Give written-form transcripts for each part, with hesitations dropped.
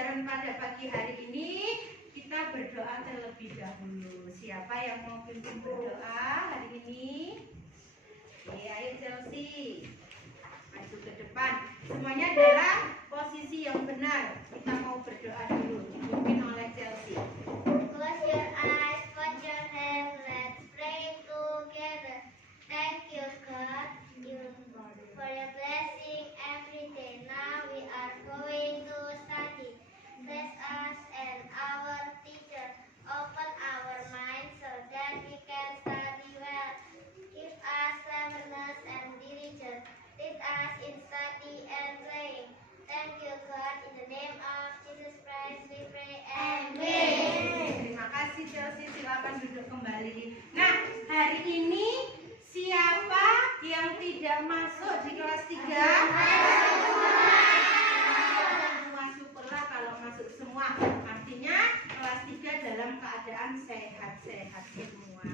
pembelajaran pada pagi hari ini, kita berdoa terlebih dahulu. Siapa yang mau pimpin berdoa hari ini? Oke, ayo Chelsea, maju ke depan. Semuanya adalah posisi yang benar. Kita mau berdoa dulu, dipimpin oleh Chelsea. Close your eyes, put your hands, let's pray together. Thank you, God, for your blessing every day. Now we are going to study. Bless us and our teacher. Open our minds so that we can study well. Give us cleverness and diligence. Lead us in study and playing. Thank you, God. In the name of Jesus Christ we pray. Amen. Terima kasih Chelsea, silakan duduk kembali. Nah, hari ini siapa yang tidak masuk di kelas 3? Semua, syukurlah kalau masuk semua. Artinya kelas 3 dalam keadaan sehat-sehat semua.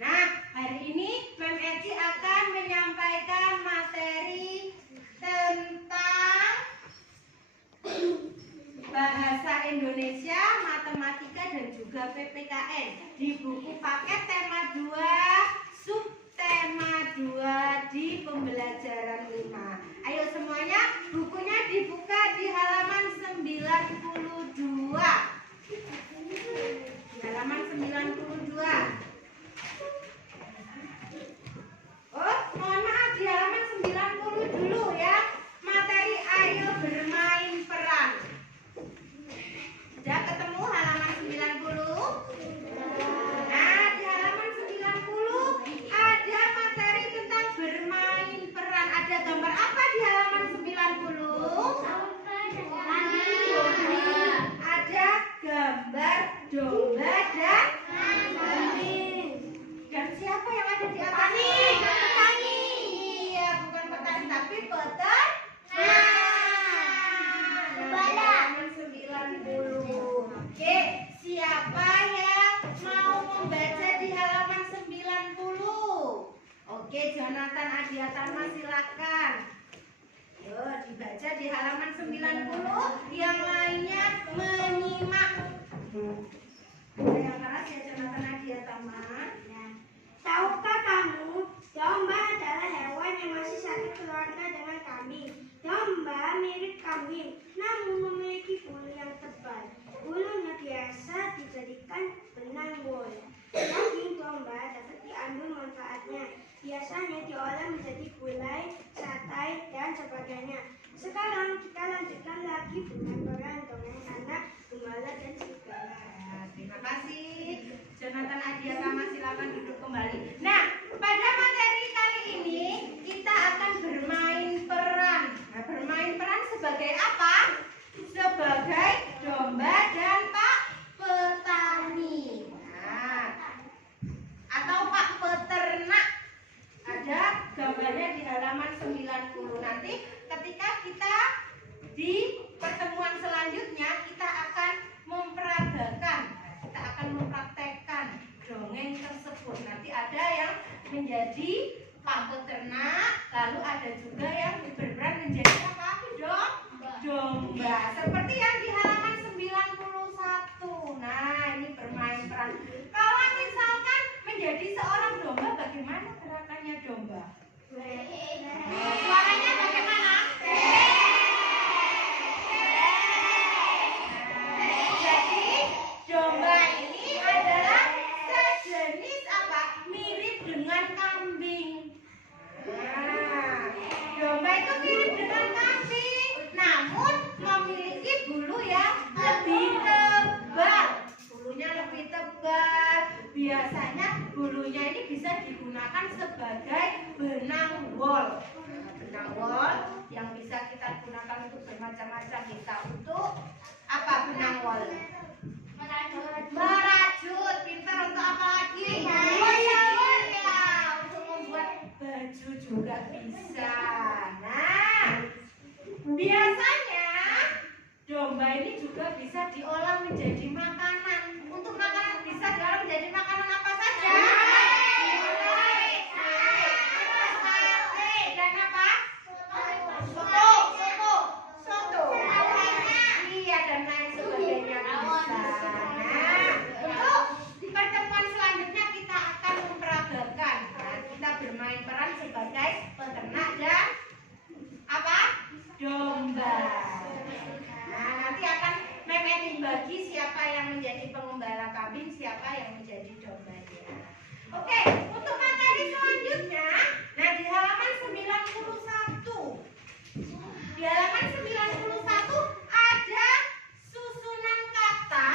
Nah, hari ini Mem Eci akan menyampaikan materi tentang bahasa Indonesia, matematika, dan juga PPKN di buku paket tema 2, subtema 2 di pembelajaran 5. Ayo semuanya, bukunya dibuka di halaman 92. Di halaman 92. Oh, mohon maaf, di halaman 90 dulu ya. Materi ayo bermain peran. Sudah ketemu halaman 90? Nah, di halaman 90 ada materi tentang bermain peran. Ada gambar apa di halaman 90? Ada gambar domba dan kambing. Dan siapa yang ada di atas? Petani. Iya, bukan petani tapi peternak. Halaman 90. Oke, siapa yang mau membaca di halaman 90? Oke, Jonathan Adiatama silakan. Yo, dibaca di halaman 90. Yang lainnya menyimak. Yang keras ya Jonathan Adiatama. Tahukah kamu, domba adalah hewan yang masih satu keluarga dengan kambing. Domba mirip kambing, namun memiliki bulu yang tebal. Bulunya biasa dijadikan benang wol. Daging domba dapat diambil manfaatnya. Biasanya diolah menjadi gulai, satai, dan sebagainya. Sekarang kita lanjutkan lagi dengan peran dongeng anak, gembala, dan serigala. Terima kasih Jonathan Adiatama, silakan duduk kembali. Nah, pada materi kali ini kita akan bermain peran. Nah, bermain peran sebagai apa? Sebagai domba dan Pak Petani. Nah, atau Pak Peternak. Ada gambarnya di halaman 90. Nanti ketika kita di pertemuan selanjutnya kita akan memperagakan, kita akan mempraktekkan dongeng tersebut. Nanti ada yang menjadi Pak Peternak, lalu ada juga yang berperan menjadi apa? Domba. Seperti yang di halaman 91. Nah, ini bermain peran. Kalau misalkan menjadi seorang domba, bagaimana gerakannya domba? Suaranya bagaimana? Jadi domba ini adalah sejenis apa? Mirip dengan kambing. Nah, domba itu mirip dengan kambing, namun memiliki bulu yang lebih tebal. Bulunya lebih tebal. Biasanya bulunya ini bisa digunakan sebagai benang wol. Benang wol yang bisa kita gunakan untuk bermacam-macam. Bisa untuk apa benang wol? Merajut. Pintar untuk apa lagi? Untuk membuat baju juga bisa. Nah, biasanya domba ini juga bisa diolah menjadi makanan. Untuk makanan bisa diolah menjadi makanan apa saja? Sate dan apa? Soto. Iya, domba. Nah, nanti akan Mem bagi siapa yang menjadi pengembala kambing, siapa yang menjadi dombanya. Oke, untuk materi selanjutnya, nah di halaman 91. Di halaman 91 ada susunan kata.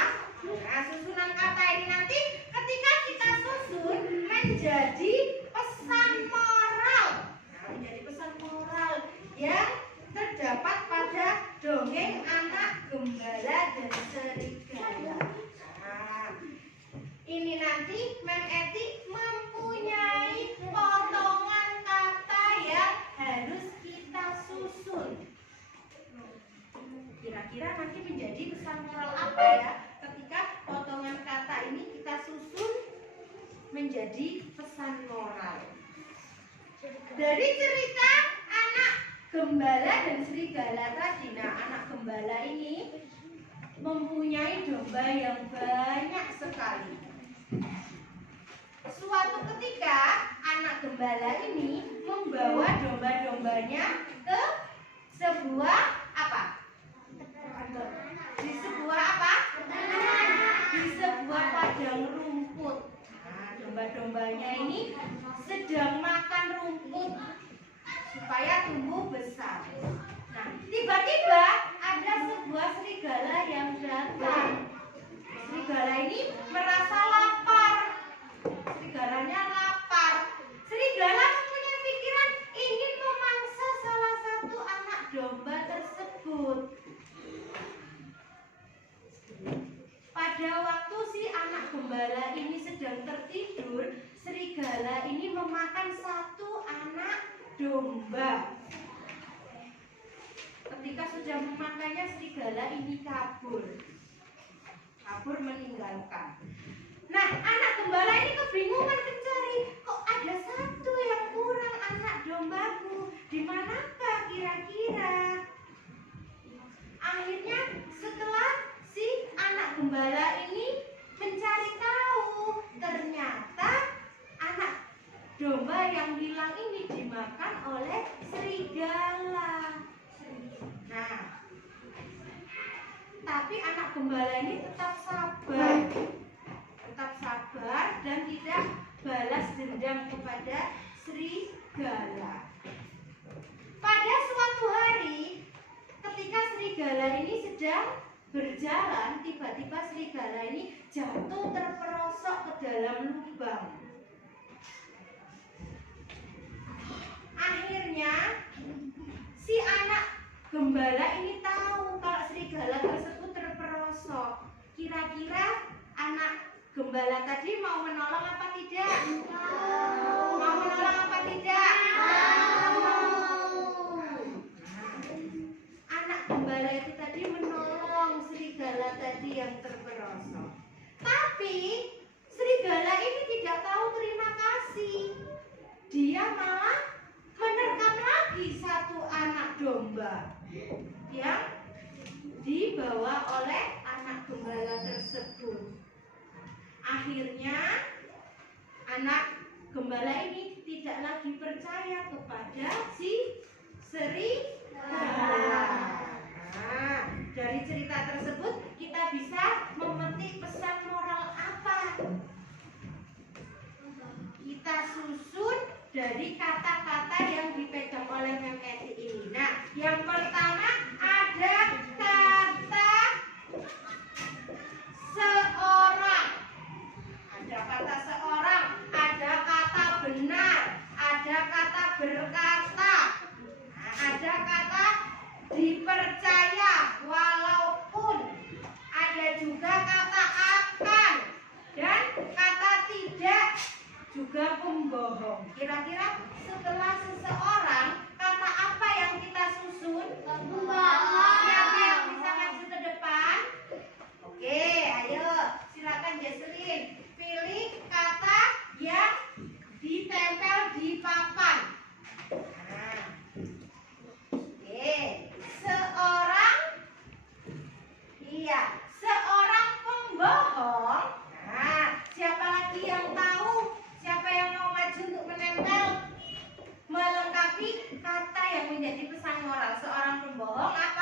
Nah, susunan kata ini nanti ketika kita susun menjadi pesan moral. Nah, menjadi pesan moral yang terdapat pada dongeng anak gembala dan serigala. Nah, ini nanti Mem Eti mempunyai potongan kata yang harus kita susun. Kira-kira nanti menjadi pesan moral apa ya ketika potongan kata ini kita susun menjadi pesan moral? Dari cerita anak gembala dan serigala tadi, nah anak gembala ini mempunyai domba yang banyak sekali. Suatu ketika anak gembala ini membawa domba-dombanya ke sebuah apa? Di sebuah apa? Di sebuah padang rumput. Nah, domba-dombanya ini sedang makan rumput supaya tumbuh besar. Nah, tiba-tiba ada sebuah serigala yang datang. Serigala ini merasa lapar. Serigalanya lapar. Serigala mempunyai pikiran ingin memangsa salah satu anak domba tersebut. Pada waktu si anak gembala ini sedang tertidur, serigala ini memakan satu anak domba. Ketika sudah memakannya, serigala ini kabur meninggalkan. Nah, anak gembala ini kebingungan mencari, kok ada satu yang kurang anak dombaku, di manakah kira-kira? Akhirnya setelah si anak gembala ini mencari tahu, ternyata anak domba yang hilang ini dimakan oleh serigala. Nah, tapi anak gembala ini tetap sabar dan tidak balas dendam kepada serigala. Pada suatu hari, ketika serigala ini sedang berjalan, tiba-tiba serigala ini jatuh terperosok ke dalam lubang. Akhirnya si anak gembala ini tahu kalau serigala tersebut terperosok. Kira-kira anak gembala tadi mau menolong apa tidak? Mau menolong apa tidak? Anak gembala itu tadi menolong serigala tadi yang terperosok. Tapi serigala ini tidak tahu terima kasih. Dia malah menerkam lagi satu anak domba yang dibawa oleh anak gembala tersebut. Akhirnya anak gembala ini tidak lagi percaya kepada si serigala. Nah, dari cerita tersebut kita bisa memetik pesan moral apa? Kita susun dari kata-kata yang dipegang oleh Mem Eti ini. Nah, yang pertama ada kata seorang. Ada kata seorang, ada kata benar, ada kata berkata, ada kata dipercaya walaupun, ada juga kata akan, dan kata tidak, juga pembohong. Kira-kira setelah seseorang, kata apa yang kita susun? Pembohong. Siapa yang bisa maju ke depan? Oke, ayo silakan Jesselyn. Pilih kata yang ditempel di papan. Nah. Oke, seorang, iya, seorang pembohong. Nah, siapa lagi yang tahu? Siapa yang mau maju untuk menempel melengkapi kata yang menjadi pesan moral? Seorang pembohong apa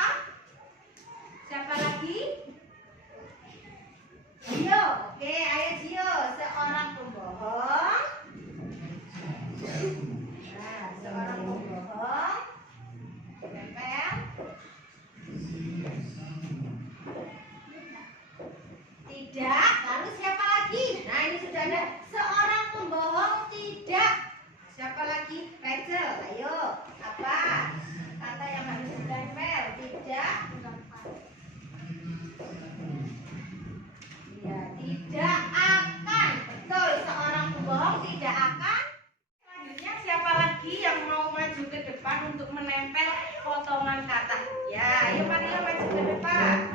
tidak. Lalu siapa lagi? Nah, ini sudah ada seorang pembohong tidak. Siapa lagi? Rachel, ayo. Apa kata yang harus ditempel? Tidak. Ya, tidak akan. Betul, seorang pembohong tidak akan. Selanjutnya siapa lagi yang mau maju ke depan untuk menempel potongan kata? Ya, ayo marilah maju ke depan.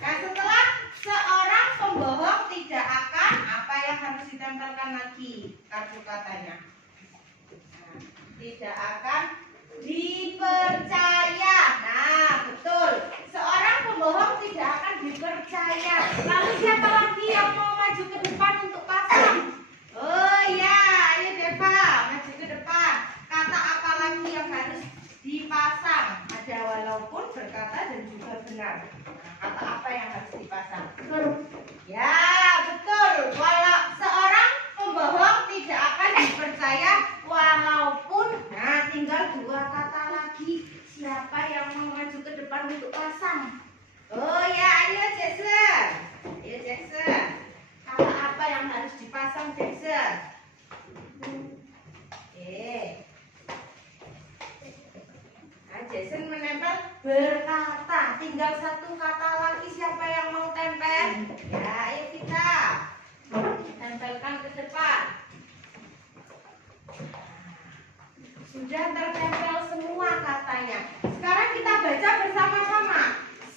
Nah, setelah seorang pembohong tidak akan, apa yang harus ditempelkan lagi kartu katanya? Nah, tidak akan dipercaya. Nah, betul. Seorang pembohong tidak akan dipercaya. Lalu siapa lagi yang mau maju ke depan untuk pasang? Oh ya, ayo Deva, maju ke depan. Kata apa lagi yang harus dipasang? Ada walaupun, berkata, dan juga benar. Nah, kata apa yang harus dipasang? Ya, betul. Walau seorang pembohong tidak akan dipercaya walaupun. Nah, tinggal dua kata lagi. Siapa yang mau maju ke depan untuk pasang? Oh ya, ayo Jackson. Ayo Jackson. Kata apa yang harus dipasang Jackson? Nah, Jason menempel berkata. Tinggal satu kata lagi. Siapa yang mau tempel? Ya, ayo kita tempelkan ke depan. Sudah tertempel semua katanya. Sekarang kita baca bersama-sama.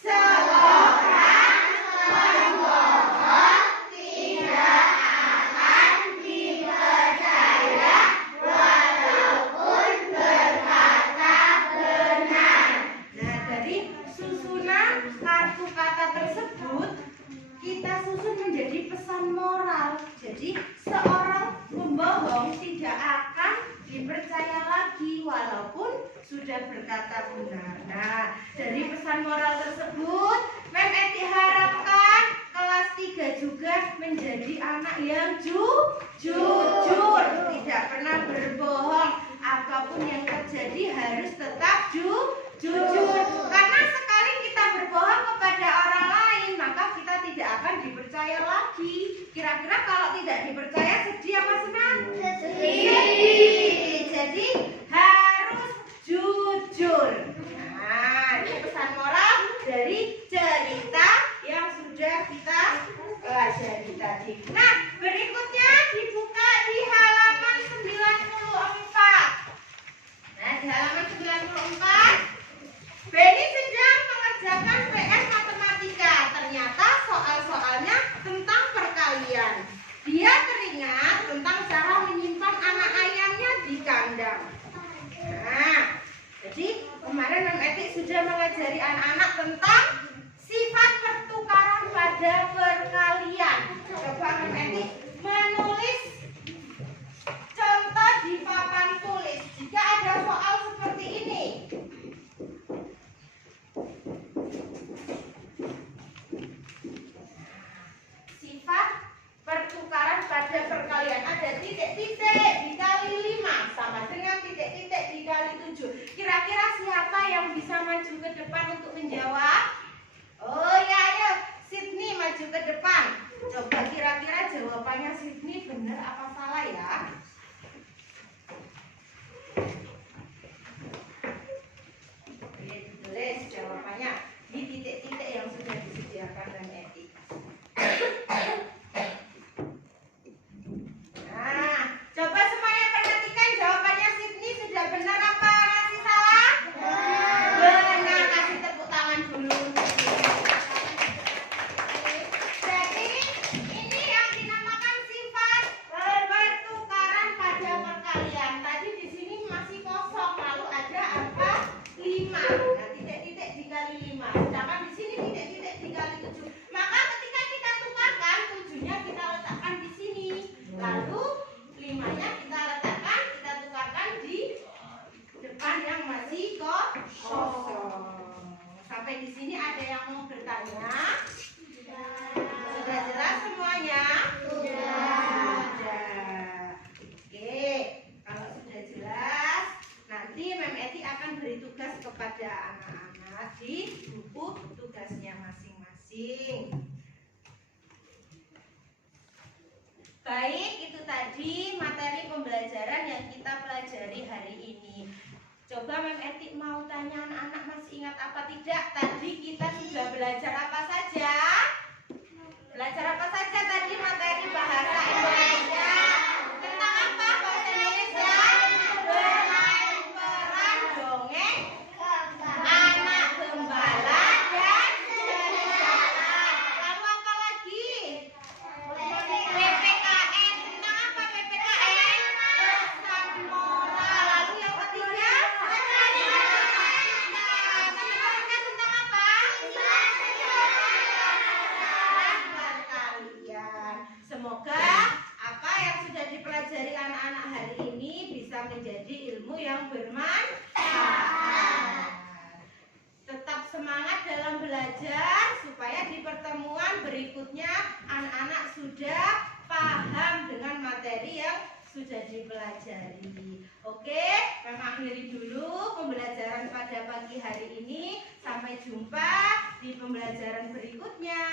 Seorang pembohong tidak akan dipercaya walaupun berkata benar. Nah, dari susunan kartu kata tersebut kita susun menjadi pesan moral. Jadi seorang pembohong tidak akan dipercaya lagi walaupun sudah berkata benar. Nah, dari pesan moral tersebut, Mem Eti harapkan kelas 3 juga menjadi anak yang jujur, tidak pernah berbohong. Apapun yang terjadi harus tetap jujur. Karena sekali kita berbohong kepada orang lain, maka kita tidak akan dipercaya lagi. Kira-kira kalau tidak dipercaya sedih apa senang? Sedih. Jadi harus jujur. Nah, ini pesan moral dari cerita yang sudah kita pelajari tadi. Nah, berikutnya dibuka di halaman 94. Nah, di halaman 94, Benny sedang mengerjakan PR matematika. Ternyata soal-soalnya tentang perkalian. Dia teringat tentang cara menyimpan anak ayamnya di kandang. Nah, jadi kemarin Mem Eti sudah mengajari anak-anak tentang sifat pertukaran pada perkalian. Coba Mem Eti menulis contoh di papan tulis. Jika ada soal seperti ini, sifat pertukaran pada perkalian ada titik-titik dikali 5 sama dengan titik-titik dikali 7. Kira-kira siapa yang bisa maju ke depan untuk menjawab? Oh ya, ayo Sydney maju ke depan. Coba kira-kira jawabannya Sydney benar apa salah ya? Oke, ditulis jawabannya di titik-titik yang sudah disediakan Mem Eti. Nah, coba semuanya perhatikan jawabannya Sydney sudah benar apa masih salah? Benar, kasih tepuk tangan dulu. Jadi ini yang dinamakan sifat pertukaran pada perkalian. Tadi di sini masih kosong, lalu ada angka 5. Nah, titik-titik dikali 5. Sedangkan di sini titik-titik dikali 7. Maka ketika kita tukarkan, 7-nya kita letakkan di sini. Lalu 5-nya kita letakkan, kita tukarkan di depan yang masih kosong. Sampai di sini ada yang mau bertanya? Sudah jelas semuanya? Sudah. Oke, kalau sudah jelas, nanti Mem Eti akan beri tugas kepada anak-anak di buku tugasnya masing-masing. Baik, itu tadi materi pembelajaran yang kita pelajari hari ini. Coba Mem Etik mau tanya anak-anak masih ingat apa tidak? Tadi kita sudah belajar apa saja? Belajar apa saja tadi materi bahasa Indonesia? Tentang apa bahasa Indonesia? Bermain peran dongeng anak gembala dan serigala. Lalu apa lagi? PPKN. Tentang apa PPKN? Pesan moral. Lalu yang ketiga? Matematika tentang apa? Buat kalian. Semoga apa yang sudah dipelajari anak-anak hari ini bisa menjadi ilmu yang bermanfaat. Tetap semangat dalam belajar supaya di pertemuan berikutnya anak-anak sudah paham dengan materi yang sudah dipelajari. Oke, kami akhiri dulu pembelajaran pada pagi hari ini. Sampai jumpa di pembelajaran berikutnya.